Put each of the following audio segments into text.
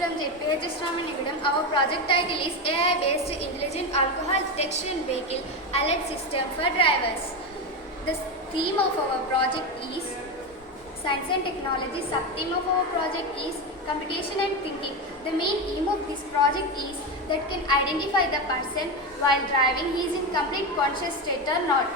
from JPH Astronomy. Our project title is AI-based Intelligent Alcohol Detection Vehicle Alert System for Drivers. The theme of our project is Science and Technology. Sub-theme of our project is Computation and Thinking. The main aim of this project is that can identify the person while driving he is in complete conscious state or not.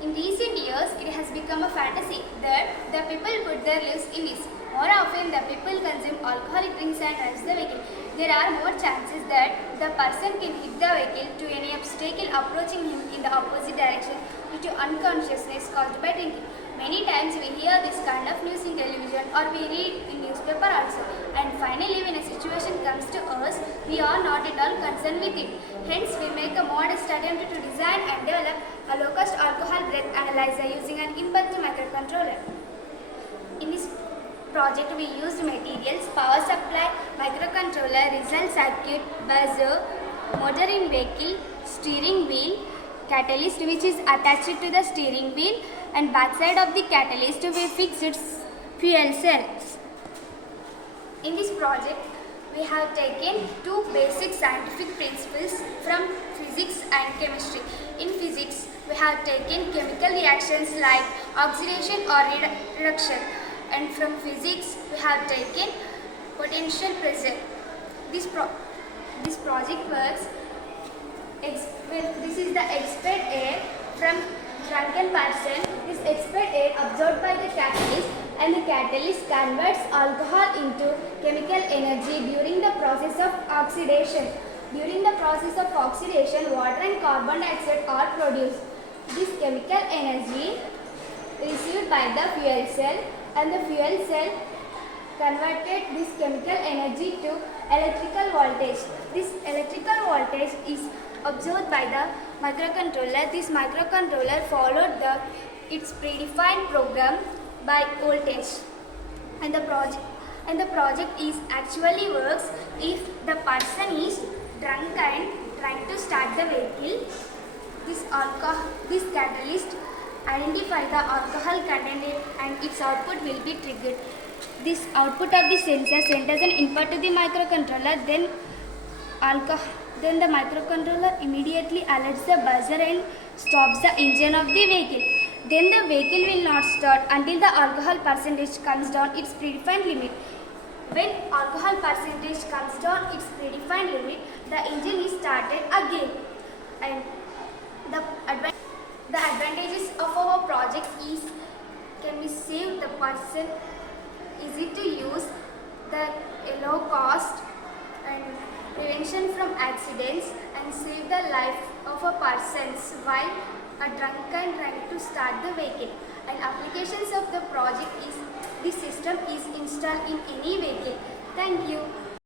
In recent years, it has become a fantasy that the people put their lives in risk. More often, the people consume alcoholic drinks and drives the vehicle. There are more chances that the person can hit the vehicle to any obstacle approaching him in the opposite direction due to unconsciousness caused by drinking. Many times we hear this kind of news in television or we read in newspaper also. And finally, when a situation comes to us, we are not at all concerned with it. Hence, we make a modest attempt to design and develop a low-cost alcohol breath analyzer using an inbuilt microcontroller. In this project, we used materials, power supply, microcontroller, result circuit, buzzer, motor in vehicle, steering wheel, catalyst which is attached to the steering wheel, and backside of the catalyst we fixed its fuel cells. In this project, we have taken two basic scientific principles from physics and chemistry. In physics, we have taken chemical reactions like oxidation or reduction, and from physics, we have taken potential pressure. This project works. This is the expired air from drunken person. This expired air absorbed by the catalyst, and the catalyst converts alcohol into chemical energy during the process of oxidation. During the process of oxidation, water and carbon dioxide are produced. This chemical energy received by the fuel cell, and the fuel cell converted this chemical energy to electrical voltage. This electrical voltage is observed by the microcontroller. This microcontroller followed its predefined program by voltage, and the project is actually works if the person is drunk and trying to start the vehicle. This catalyst identify the alcohol content and its output will be triggered. This output of the sensor sends an input to the microcontroller, then the microcontroller immediately alerts the buzzer and stops the engine of the vehicle. Then the vehicle will not start until the alcohol percentage comes down its predefined limit. When alcohol percentage comes down its predefined limit, the engine is started again. And the advantages of our project is can we save the person, easy to use, the low cost, and prevention from accidents, and save the life of a person while a drunken trying to start the vehicle. And applications of the project is this system is installed in any vehicle. Thank you.